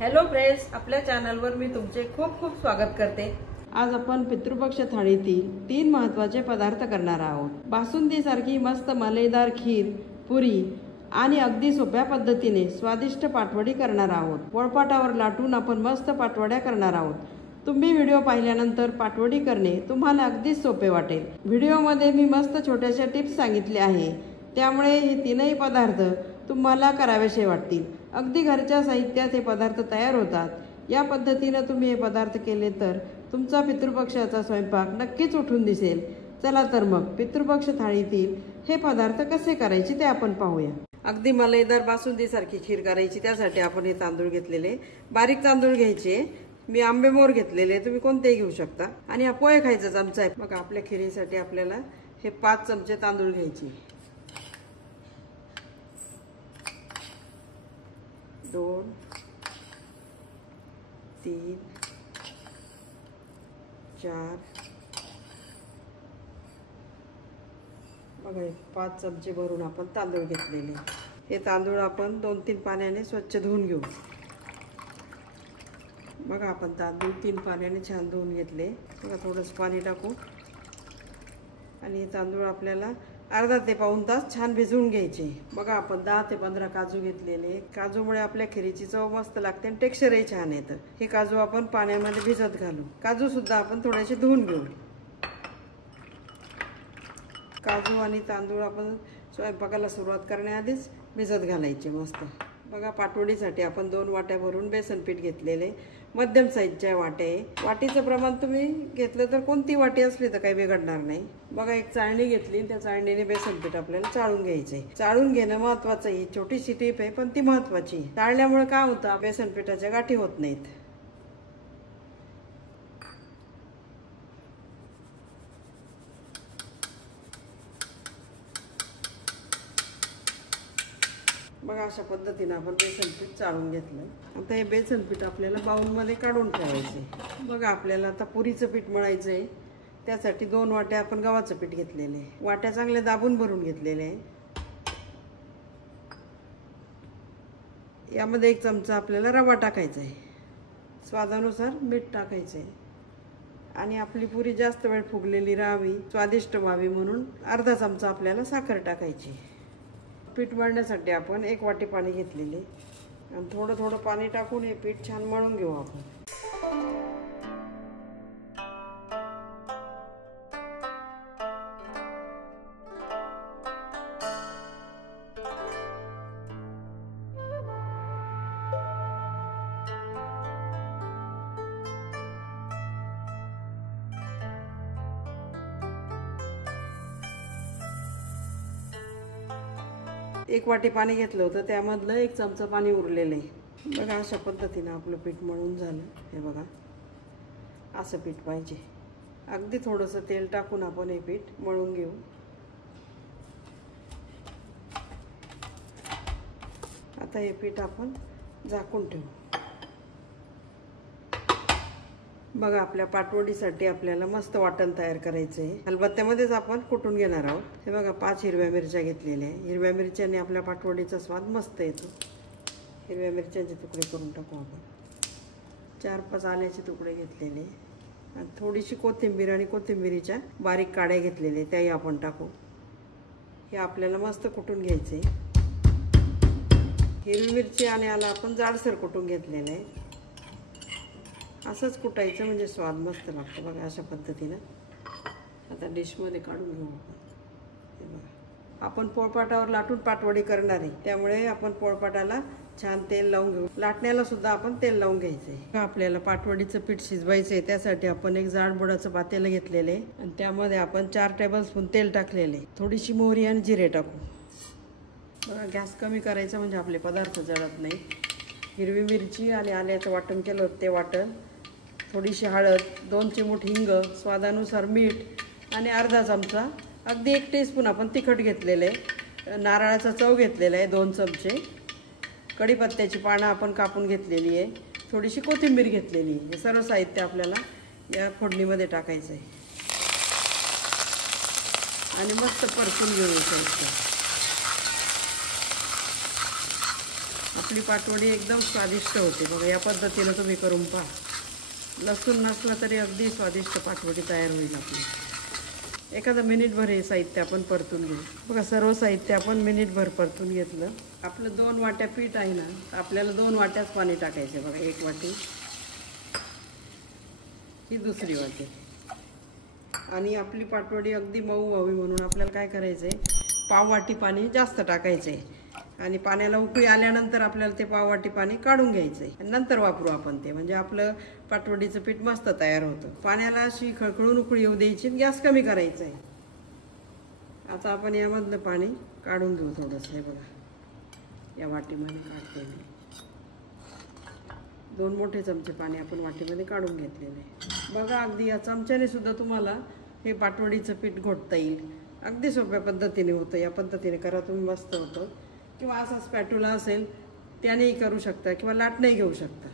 Hello friends, आपल्या चॅनलवर मी तुमचे खूप खूप स्वागत करते। आज आपण पितृपक्ष थाळीतील 3 महत्त्वाचे पदार्थ करणार आहोत। बासुंदी सारखी मस्त मलईदार खीर, पुरी आणि अगदी सोप्या पद्धतीने स्वादिष्ट पाटवडी करणार आहोत। पोळपाटावर लाटून आपण मस्त पाटवड्या करणार आहोत। तुम्ही व्हिडिओ पाहिल्यानंतर पाटवडी करणे तुम्हाला अगदी सोपे वाटेल। व्हिडिओमध्ये मी मस्त छोट्याशा टिप्स सांगितले आहे, त्यामुळे हे 3ही पदार्थ तुम्हाला करावेसे वाटतील। अगदी घरच्या साहित्यात हे पदार्थ तयार होतात। या पद्धतीने तुम्ही हे पदार्थ केले तर तुमचा पितृपक्षाचा स्वयंपाक नक्कीच उठून दिसेल। चला तर मग पितृपक्ष थाळीतील हे पदार्थ कसे करायचे ते आपण पाहूया। अगदी मलईदार बासुंदी सारखी खीर करायची, त्यासाठी आपण हे तांदूळ घेतलेले, बारीक तांदूळ घ्यायचे। मी आंबेमोहर घेतलेले, तुम्ही कोणतेही घेऊ शकता। आणि हा पोहे खायचा चमचा आहे। मग आपल्या खिरीसाठी आपल्याला हे 5 चमचे तांदूळ घ्यायचे। 2 3 4 बघा, 5 चमचे भरून आपण तांदूळ घेतलेले। हे तांदूळ आपण 2-3 पाण्याने स्वच्छ धुवून घेऊ। बघा, आपण तांदूळ 3 पाण्याने छान धुवून घेतले। बघा, थोडंसं पाणी टाकू आणि हे तांदूळ आपल्याला अर्धा ते पाऊण तास छान भिजवून घ्यायचे। बघा, आपण 10 ते 15 काजू घेतलेले। काजूमुळे आपल्या खिरीची चव मस्त लागते आणि टेक्स्चरही छान येतं। हे काजू आपण पाण्यामध्ये भिजत घालू। काजू सुद्धा आपण थोडेसे धुवून घेऊ। काजू आणि तांदूळ आपण स्वयंपाकाला सुरुवात करण्याआधीच भिजत घालायचे मस्त। बघा, पाटवडीसाठी आपण 2 वाट्या भरून बेसन पीठ घेतलेले, मध्यम साईजच्या वाट्या आहे। वाटीचं प्रमाण तुम्ही घेतलं तर कोणती वाटी असली तर काही बिघडणार नाही। बघा, एक चाळणी घेतली, त्या चाळणीने बेसन पीठ आपल्याला चाळून घ्यायचंय। चाळून घेणं महत्वाचं आहे। छोटीशी टीप आहे पण ती महत्वाची। चाळल्यामुळे काय होतं, बेसन पिठाच्या गाठी होत नाहीत। बघा, अशा पद्धतीने आपण बेसन पीठ चाळून घेतलं। आता हे बेसन पीठ आपल्याला बाउलमध्ये काढून ठेवायचे। बघा, आपल्याला आता पुरीचं पीठ मळायचं आहे, त्यासाठी 2 वाट्या आपण गव्हाचं पीठ घेतलेले। वाट्या चांगले दाबून भरून घेतलेले आहे। यामध्ये 1 चमचा आपल्याला रवा टाकायचा आहे। स्वादानुसार मीठ टाकायचं आहे आणि आपली पुरी जास्त वेळ फुगलेली राहावी, स्वादिष्ट व्हावी म्हणून अर्धा चमचा आपल्याला साखर टाकायची। पीठ मळण्यासाठी आपण 1 वाटी पाणी घेतलेले आणि थोडं थोडं पाणी टाकून हे पीठ छान मळून घेऊ आपण। एक वाटी पाणी घेतलं होतं, त्यामधलं 1 चमचा पाणी उरलेलं आहे। बघा, अशा पद्धतीने आपलं पीठ मळून झालं। हे बघा, असं पीठ पाहिजे। अगदी थोडंसं तेल टाकून आपण हे पीठ मळून घेऊ। आता हे पीठ आपण झाकून ठेवू। बघा, आपल्या पाटवडीसाठी आपल्याला मस्त वाटण तयार करायचं आहे। खलबत्त्यामध्येच आपण कुटून घेणार आहोत। हे बघा, 5 हिरव्या मिरच्या घेतलेल्या आहे। हिरव्या मिरच्याने आपल्या पाटवडीचा स्वाद मस्त येतो। हिरव्या मिरच्यांचे तुकडे करून टाकू आपण। 4-5 आल्याचे तुकडे घेतलेले आणि थोडीशी कोथिंबीर आणि कोथिंबीरीच्या बारीक काड्या घेतलेल्या, त्याही आपण टाकू। हे आपल्याला मस्त कुटून घ्यायचे। हिरवी मिरची आणि आलं आपण जाडसर कुटून घेतलेलं आहे। असंच कुटायचं म्हणजे स्वाद मस्त लागतो। बघा, अशा पद्धतीनं आता डिशमध्ये काढून घेऊ आपण। हे बघा, आपण पोळपाटावर लाटून पाटवडी करणार आहे, त्यामुळे आपण पोळपाटाला छान तेल लावून घेऊ। लाटण्याला सुद्धा आपण तेल लावून घ्यायचंय। आपल्याला पाटवडीचं पीठ शिजवायचंय, त्यासाठी आपण एक जाड बुडाचं पातेलं घेतलेलं आहे आणि त्यामध्ये आपण 4 टेबलस्पून तेल टाकलेले, थोडीशी मोहरी आणि जिरे टाकू। बघा, गॅस कमी करायचा म्हणजे आपले पदार्थ जळत नाही। हिरवी मिरची आणि आल्याचं वाटण केलं होतं ते वाटण, थोडीशी हळद, 2 चिमूट हिंग, स्वादानुसार मीठ आणि अर्धा चमचा, अगदी 1 टीस्पून आपण तिखट घेतलेले आहे। नारळाचा चव घेतलेला आहे 2 चमचे। कढीपत्त्याची पानं आपण कापून घेतलेली आहे। थोडीशी कोथिंबीर घेतलेली आहे। हे सर्व साहित्य आपल्याला या फोडणीमध्ये टाकायचं आहे आणि मस्त परतून घेऊन घ्यायचं। आपली पाटवडी एकदम स्वादिष्ट होते बघा. या पद्धतीनं तुम्ही करून पहा. लसूण नसला तरी अगदी स्वादिष्ट पाटवडी तयार होईल आपली. एखादा मिनिटभर हे साहित्य आपण परतून घेऊ बघा. सर्व साहित्य आपण मिनिटभर परतून घेतलं. आपलं 2 वाट्या पीठ आहे ना, आपल्याला 2 वाट्याच पाणी टाकायचे बघा. 1 वाटी, ही दुसरी वाटी. आणि आपली पाटवडी अगदी मऊ व्हावी म्हणून आपल्याला काय करायचं आहे, पाव वाटी पाणी जास्त टाकायचं आहे. आणि पाण्याला उकळी आल्यानंतर आपल्याला ते पाव वाटी पाणी काढून घ्यायचं आहे. नंतर वापरू आपण ते, म्हणजे आपलं पाटवडीचं पीठ मस्त तयार होतं. पाण्याला अशी खळखळून उकळी येऊ द्यायची, गॅस कमी करायचा आहे. आता आपण यामधलं पाणी काढून घेऊ थोडंसं. हे बघा, या वाटीमध्ये काढते मी. 2 मोठे चमचे पाणी आपण वाटीमध्ये काढून घेतलेले आहे बघा. अगदी या चमच्याने सुद्धा तुम्हाला हे पाटवडीचं पीठ घोटता येईल. अगदी सोप्या पद्धतीने होतं. या पद्धतीने करा तुम्ही, मस्त होतं. किंवा असा स्पॅटुला असेल त्यानेही करू शकता, किंवा लाटणंही घेऊ शकता.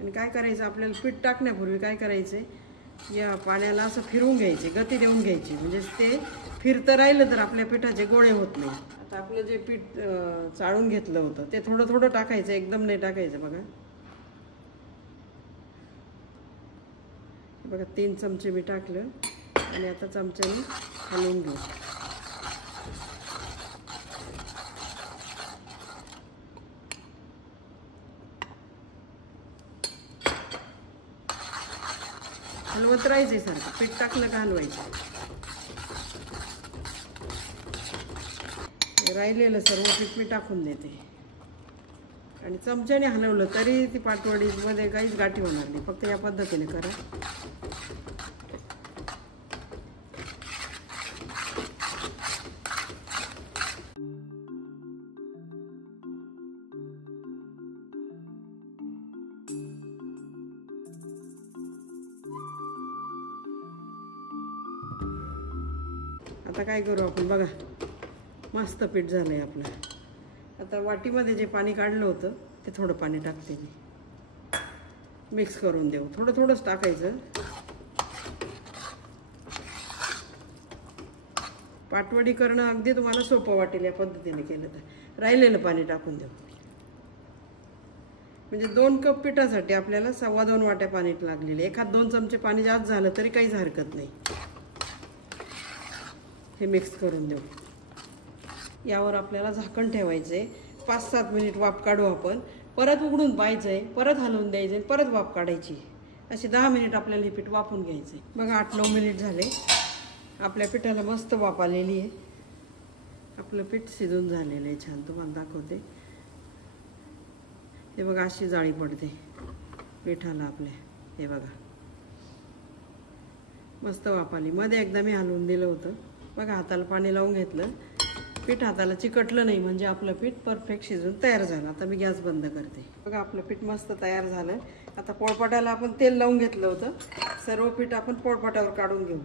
आणि काय करायचं, आपल्याला पीठ टाकण्यापूर्वी काय करायचे, या पाण्याला असं फिरवून घ्यायचे, गती देऊन घ्यायची, म्हणजे ते फिरतं राहिलं तर आपल्या पिठाचे गोळे होत नाही. आता आपलं जे पीठ चाळून घेतलं होतं ते थोडं थोडं टाकायचं, एकदम नाही टाकायचं बघा. बघा 3 चमचे मी टाकलं आणि आता चमच्याने हलवून घेऊ. हलवत राहायचे सारखं. पीठ टाकलं का हलवायचं. राहिलेलं सर्व पीठ मी टाकून देते. आणि चमच्याने हलवलं तरी ती पाटवडीमध्ये काहीच गाठी होणार नाही. फक्त या पद्धतीने करा. आता काय करू आपण बघा, मस्त पीठ झालं आहे आपलं. आता वाटीमध्ये जे पाणी काढलं होतं ते थोडं पाणी टाकते मी. मिक्स करून देऊ. थोडं थोडंच टाकायचं. पाटवडी करणं अगदी तुम्हाला सोपं वाटेल या पद्धतीने केलं तर. राहिलेलं पाणी टाकून देऊ. म्हणजे 2 कप पिठासाठी आपल्याला 2.25 वाट्या पाणी लागलेले. 1-2 चमचे पाणी जास्त झालं तरी काहीच हरकत नाही. हे मिक्स करून देऊ. यावर आपल्याला झाकण ठेवायचं आहे. 5-7 मिनिट वाफ काढू आपण. परत उघडून पाहायचं आहे, परत हलवून द्यायचं आहे, परत वाफ काढायची. असे 10 मिनिट आपल्याला हे पीठ वाफून घ्यायचं आहे बघा. 8-9 मिनिट झाले. आपल्या पिठाला मस्त वाफ आलेली आहे. आपलं पीठ शिजून झालेलं आहे छान. तुम्हाला दाखवते. हे बघा, अशी जाळी पडते पिठाला आपल्या. हे बघा, मस्त वाफ आली. मध्ये एकदा मी हलवून दिलं होतं बघा. हाताला पाणी लावून घेतलं. पीठ हाताला चिकटलं नाही, म्हणजे आपलं पीठ परफेक्ट शिजून तयार झालं. आता मी गॅस बंद करते बघा. आपलं पीठ मस्त तयार झालं. आता पोळपाटाला आपण तेल लावून घेतलं होतं. सर्व पीठ आपण पोळपाटावर काढून घेऊ.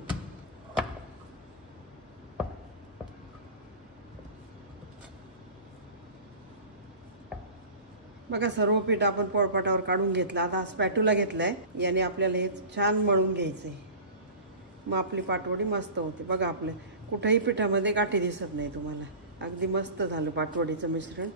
बघा, सर्व पीठ आपण पोळपाटावर काढून घेतलं. आता स्पॅटुला घेतलाय. याने आपल्याला हे छान मळून घ्यायचंय. मग आपली पाटवडी मस्त होते बघा. आपलं कुठेही पिठामध्ये गाठी दिसत नाही तुम्हाला. अगदी मस्त झालं पाटवडीचं मिश्रण.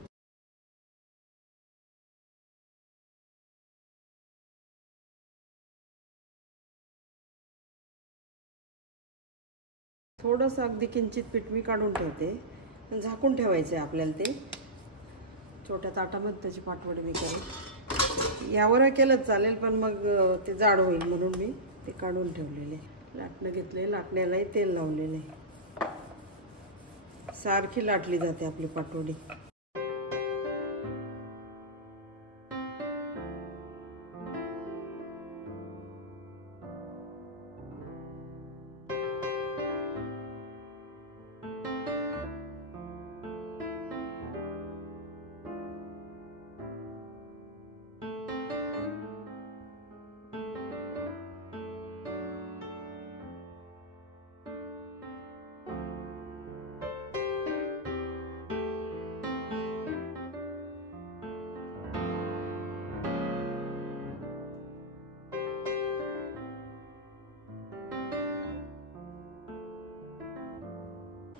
थोडंसं अगदी किंचित पीठ मी काढून ठेवते. झाकून ठेवायचं आहे आपल्याला ते. छोट्या ताटामध्ये त्याची पाटवडी मी करेन. यावर केलं चालेल, पण मग ते जाड होईल म्हणून मी ते काढून ठेवलेले. लाटणं घेतले. लाटण्यालाही तेल लावलेले. सारखी लाटली जाते आपली पाटवडी.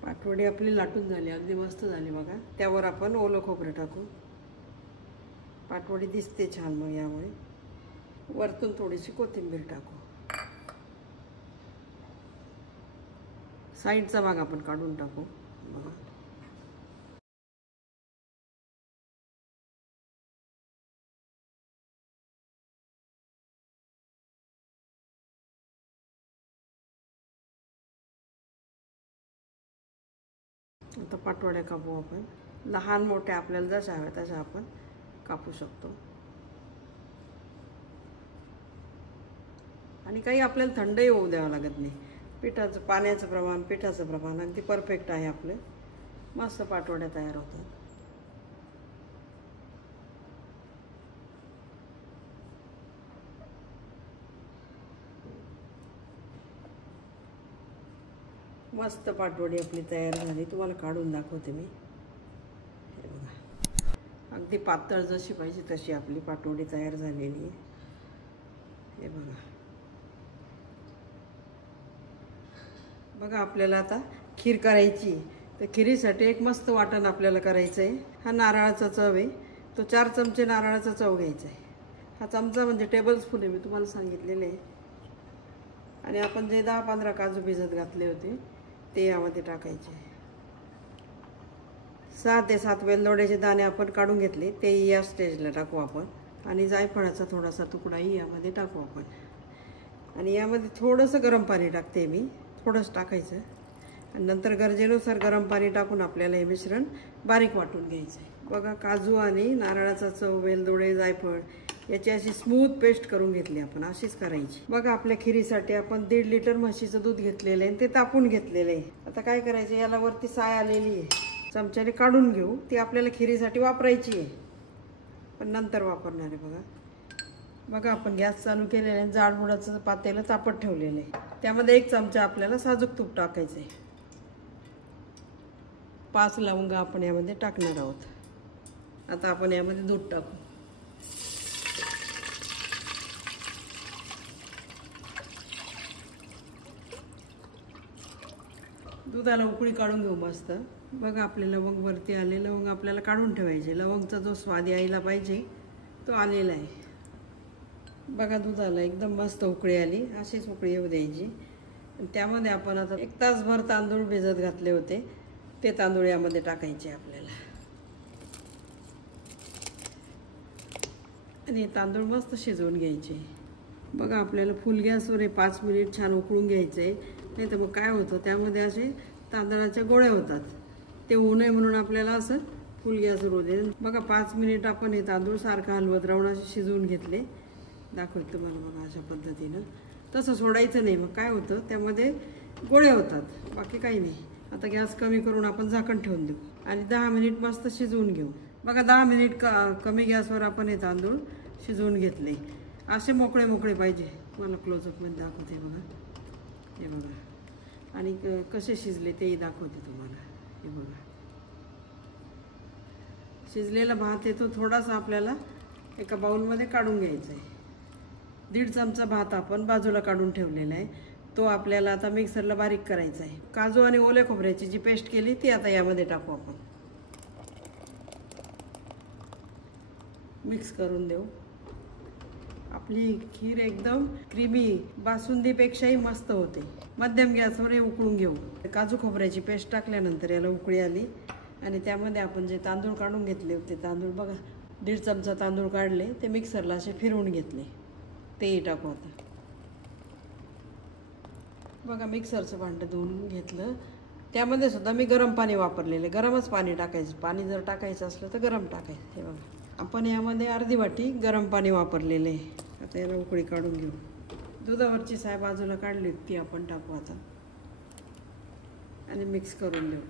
पाटवडी आपली लाटून झाली, अगदी मस्त झाली बघा. त्यावर आपण ओलं खोबरं टाकू. पाटवडी दिसते छान. मग यामुळे वरतून थोडीशी कोथिंबीर टाकू. साईडचा भाग आपण काढून टाकू बघा. आता पाटवड्या कापू आपण. लहान मोठ्या आपल्याला जशा हव्या तशा आपण कापू शकतो. आणि काही आपल्याला थंडही होऊ द्यावं लागत नाही. पिठाचं पाण्याचं प्रमाण, पिठाचं प्रमाण अगदी परफेक्ट आहे आपलं. मस्त पाटवड्या तयार होतात. मस्त पाटवडी आपली तयार झाली. तुम्हाला काढून दाखवते मी. हे बघा, अगदी पातळ जशी पाहिजे तशी आपली पाटवडी तयार झालेली आहे. हे बघा. बघा आपल्याला आता खीर करायची. तर खिरीसाठी एक मस्त वाटण आपल्याला करायचं आहे. हा नारळाचा चव आहे. तो 4 चमचे नारळाचा चव घ्यायचा आहे. हा चमचा म्हणजे टेबलस्पून आहे, मी तुम्हाला सांगितलेले आहे. आणि आपण जे 10-15 काजू भिजत घातले होते ते यामध्ये टाकायचे. 6 ते 7 वेलदोड्याचे दाणे आपण काढून घेतले, तेही या स्टेजला टाकू आपण. आणि जायफळाचा थोडासा तुकडाही यामध्ये टाकू आपण. आणि यामध्ये थोडंसं गरम पाणी टाकते मी, थोडंच टाकायचं. आणि नंतर गरजेनुसार गरम पाणी टाकून आपल्याला हे मिश्रण बारीक वाटून घ्यायचं आहे. बघा, काजू आणि नारळाचा चव, वेलदोडे, जायफळ याची अशी स्मूथ पेस्ट करून घेतली आपण. अशीच करायची. बघा, आपल्या खिरीसाठी आपण 1.5 लिटर म्हशीचं दूध घेतलेलं आहे, ते तापून घेतलेलं आहे. आता काय करायचं, याला वरती साय आलेली आहे, चमच्याने काढून घेऊ. ती आपल्याला खिरीसाठी वापरायची आहे, पण नंतर वापरणार आहे. बघा आपण गॅस चालू केलेला आहे. जाडबुडाचं पातेलं तापत ठेवलेलं आहे. त्यामध्ये 1 चमचा आपल्याला साजूक तूप टाकायचं आहे. 5 लवंग आपण यामध्ये टाकणार आहोत. आता आपण यामध्ये दूध टाकू. दुधाला उकळी काढून घेऊ मस्त. बघा, आपले लवंग वरती आले. लवंग आपल्याला काढून ठेवायचे. लवंगचा जो स्वाद यायला पाहिजे तो आलेला आहे. बघा, दुधाला एकदम मस्त उकळी आली. अशीच उकळी येऊ द्यायची. त्यामध्ये आपण आता 1 तासभर तांदूळ भिजत घातले होते, ते तांदूळ यामध्ये टाकायचे आपल्याला. आणि तांदूळ मस्त शिजवून घ्यायचे. बघा, आपल्याला फुल गॅसवर 5 मिनिट छान उकळून घ्यायचं आहे. नाही तर मग काय होतं, त्यामध्ये असे तांदळाच्या गोळ्या होतात. ते होऊ नये म्हणून आपल्याला असं फुल गॅसवर होऊ दे. बघा, 5 मिनिट आपण हे तांदूळ सारखं हलवत राहून असे शिजवून घेतले. दाखवते तुम्हाला. बघा, अशा पद्धतीनं. तसं सोडायचं नाही, मग काय होतं, त्यामध्ये गोळे होतात, बाकी काही नाही. आता गॅस कमी करून आपण झाकण ठेवून देऊ आणि 10 मिनिट मस्त शिजवून घेऊ. बघा, 10 मिनिट कमी गॅसवर आपण हे तांदूळ शिजवून घेतले. असे मोकळे मोकळे पाहिजे. मला क्लोजअपमध्ये दाखवते. बघा, हे बघा. आणि कसे शिजले तेही दाखवते तुम्हाला. हे बघा, शिजलेला भात येतो. थोडासा आपल्याला एका बाउलमध्ये काढून घ्यायचा आहे. 1.5 चमचा भात आपण बाजूला काढून ठेवलेला आहे. तो आपल्याला आता मिक्सरला बारीक करायचा आहे. काजू आणि ओल्या खोबऱ्याची जी पेस्ट केली ती आता यामध्ये टाकू आपण. मिक्स करून देऊ. आपली खीर एकदम क्रीमी, बासुंदीपेक्षाही मस्त होते. मध्यम गॅसवर हे उकळून घेऊ. काजू खोबऱ्याची पेस्ट टाकल्यानंतर याला उकळी आली आणि त्यामध्ये आपण जे तांदूळ काढून घेतले होते, तांदूळ बघा 1.5 चमचा तांदूळ काढले, ते मिक्सरला असे फिरवून घेतले, तेही टाकू आता. बघा, मिक्सरचं भांडं धुवून घेतलं. त्यामध्ये सुद्धा मी गरम पाणी वापरलेले. गरमच पाणी टाकायचं. पाणी जर टाकायचं असलं तर गरम टाकायचं. हे बघा, आपण यामध्ये अर्धी वाटी गरम पाणी वापरलेले आहे. आता याला उकळी काढून घेऊ. दुधावरची साय बाजूला काढली, ती आपण टाकू आता आणि मिक्स करून देऊ.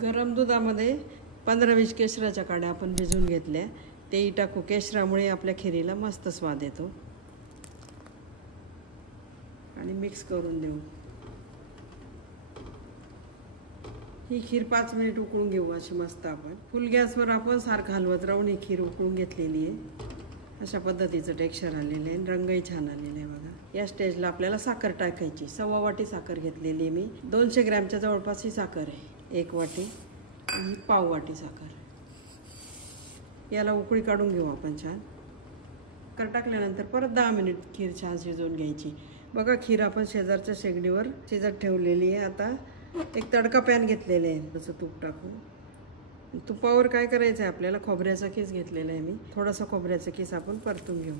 गरम दुधामध्ये 15-20 केशराच्या काड्या आपण भिजवून घेतल्या, तेही टाकू. केशरामुळे आपल्या खिरीला मस्त स्वाद येतो. आणि मिक्स करून देऊ. ही खीर 5 मिनिट उकळून घेऊ अशी मस्त. आपण फुल गॅसवर आपण सारखं हलवत राहून ही खीर उकळून घेतलेली आहे. अशा पद्धतीचं टेक्स्चर आलेलं आहे. रंगही छान आलेला आहे बघा. या स्टेजला आपल्याला साखर टाकायची. 1.25 वाटी साखर घेतलेली आहे मी. 200 ग्रॅमच्या जवळपास ही साखर आहे. 1 वाटी आणि 1/2 वाटी साखर. याला उकळी काढून घेऊ आपण छान. साखर टाकल्यानंतर परत 10 मिनिट खीर छान शिजवून घ्यायची. बघा खीर आपण शेजारच्या शेगडीवर शिजत ठेवलेली आहे. आता एक तडका पॅन घेतलेले आहे. तसं तूप टाकून तुपावर काय करायचं आहे आपल्याला, खोबऱ्याचा किस घेतलेला आहे मी. थोडासा खोबऱ्याचा किस आपण परतून घेऊ.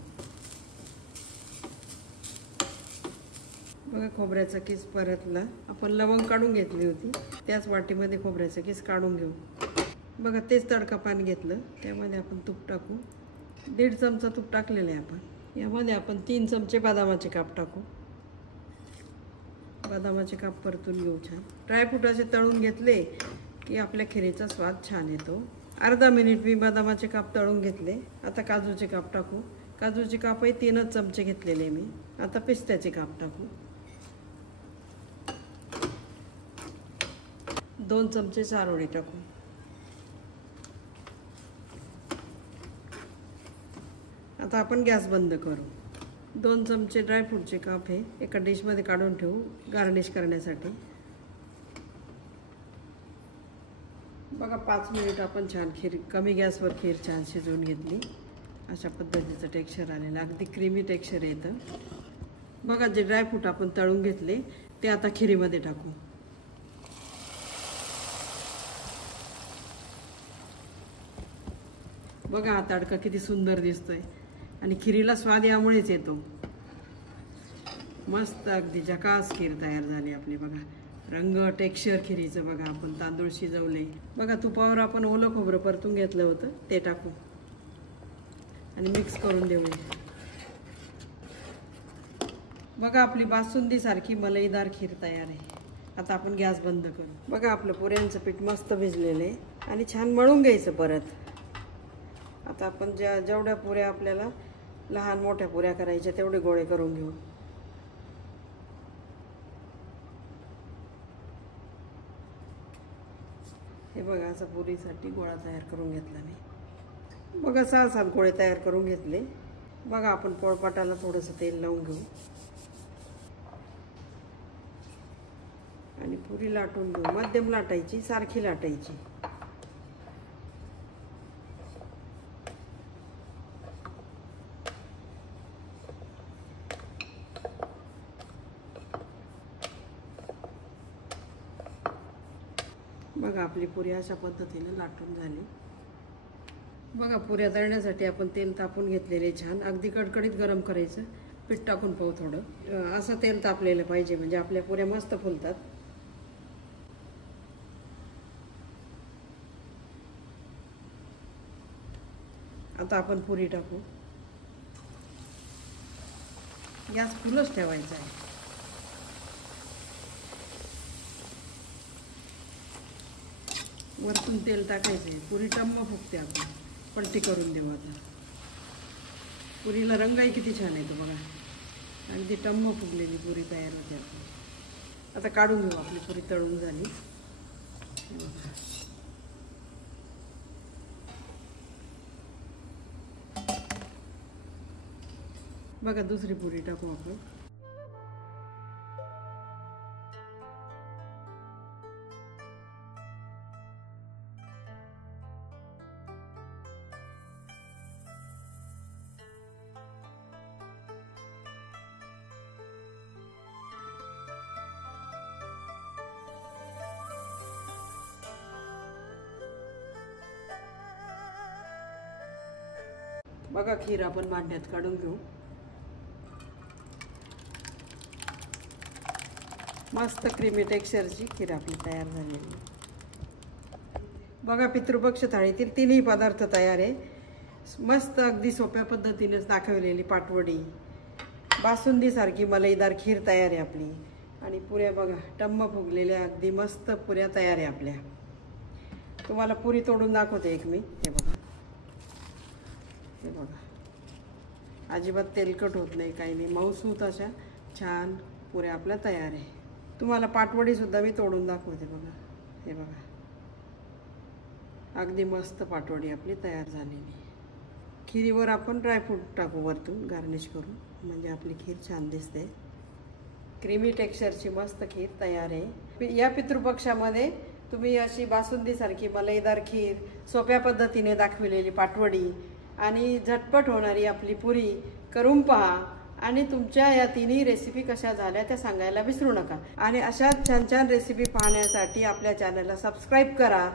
बघा खोबऱ्याचा किस परतला. आपण लवंग काढून घेतली होती त्याच वाटीमध्ये खोबऱ्याचा किस काढून घेऊ. बघा तेच तडका पॅन घेतलं, त्यामध्ये आपण तूप टाकू. 1.5 चमचा तूप टाकलेलं आहे आपण. यामध्ये आपण 3 चमचे बदामाचे काप टाकू. बदामाचे काप परतून घेऊ छान. ड्रायफ्रूट असे तळून घेतले की आपल्या खिरीचा स्वाद छान येतो. अर्धा मिनिट मी बदामाचे काप तळून घेतले. आता काजूचे काप टाकू. काजूचे कापही 3च चमचे घेतलेले मी. आता पिस्त्याचे काप टाकू. 2 चमचे चारोळी टाकू. आता आपण गॅस बंद करू. 2 चमचे ड्रायफ्रूटचे काप हे एका डिशमध्ये काढून ठेवू गार्निश करण्यासाठी. बघा 5 मिनिट आपण छान खीर कमी गॅसवर खीर छान शिजवून घेतली. अशा पद्धतीचं टेक्स्चर आलेलं, अगदी क्रीमी टेक्स्चर येतं. बघा जे ड्रायफ्रूट आपण तळून घेतले ते आता खिरीमध्ये टाकू. बघा हा तडका किती सुंदर दिसतोय आणि खिरीला स्वाद यामुळेच येतो. मस्त अगदी झकास खीर तयार झाली आपली. बघा रंग, टेक्स्चर खिरीचं बघा. आपण तांदूळ शिजवले. बघा तुपावर आपण ओलं खोबरं परतून घेतलं होतं ते टाकू आणि मिक्स करून देऊया. बघा आपली बासुंदी सारखी मलईदार खीर तयार आहे. आता आपण गॅस बंद करू. बघा आपलं पुऱ्यांचं पीठ मस्त भिजलेलं आहे आणि छान मळून घ्यायचं परत. आता आपण जेवढ्या पुऱ्या आपल्याला लहान मोठ्या पुऱ्या करायच्या तेवढे गोळे करून घेऊ. हे बघा असा पुरीसाठी गोळा तयार करून घेतला मी. बघा 6-7 गोळे तयार करून घेतले. बघा आपण पोळपाटाला थोडंसं तेल लावून घेऊ आणि पुरी लाटून घेऊ. मध्यम लाटायची, सारखी लाटायची. बघा आपली पुरी अशा पद्धतीने लाटून झाली. बघा पुऱ्या तळण्यासाठी आपण तेल तापून घेतलेले छान. अगदी कडकडीत गरम करायचं. पीठ टाकून पाहू थोडं. असं तेल तापलेलं पाहिजे म्हणजे आपल्या पुऱ्या मस्त फुलतात. आता आपण पुरी टाकू. गॅस फुलच ठेवायचा आहे. वरतून तेल टाकायचं आहे. पुरी टम्म फुगते. आपण पलटी करून देऊ. आता पुरीला रंगही किती छान येतो बघा. अगदी टम्म फुगलेली पुरी तयार होते. आपण आता काढून घेऊ. आपली पुरी तळून झाली. बघा दुसरी पुरी टाकू आपण. बघा खीर आपण भांड्यात काढून घेऊ. मस्त क्रीमी टेक्स्चरची खीर आपली तयार झालेली. बघा पितृपक्ष थाळीतील 3ही पदार्थ तयार आहे. मस्त अगदी सोप्या पद्धतीनेच दाखवलेली पाटवडी, बासुंदीसारखी मलईदार खीर तयार आहे आपली. आणि पुऱ्या बघा टम्म फुगलेल्या अगदी मस्त पुऱ्या तयार आहे आपल्या. तुम्हाला पुरी तोडून दाखवते एक मी. हे बघा, हे बघा अजिबात तेलकट होत नाही, काही नाही. मऊसूत अशा छान पुऱ्या आपल्या तयार आहे. तुम्हाला पाटवडीसुद्धा मी तोडून दाखवते बघा. हे बघा अगदी मस्त पाटवडी आपली तयार झालेली. खिरीवर आपण ड्रायफ्रूट टाकू वरतून गार्निश करून. म्हणजे आपली खीर छान दिसते। क्रीमी टेक्स्चरची मस्त खीर तयार आहे। या पितृपक्षामध्ये तुम्ही अशी बासुंदीसारखी मलईदार खीर, सोप्या पद्धतीने दाखविलेली पाटवडी आणि झटपट होणारी आपली पुरी करून पहा आणि तुमच्या या तिन्ही रेसिपी कशा झाल्या त्या सांगायला विसरू नका। आणि अशाच छान छान रेसिपी पाहण्यासाठी आपल्या चॅनलला सबस्क्राईब करा।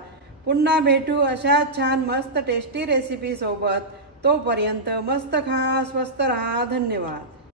पुन्हा भेटू अशा छान मस्त टेस्टी रेसिपी सोबत। तोपर्यंत मस्त खा, स्वस्त रहा। धन्यवाद।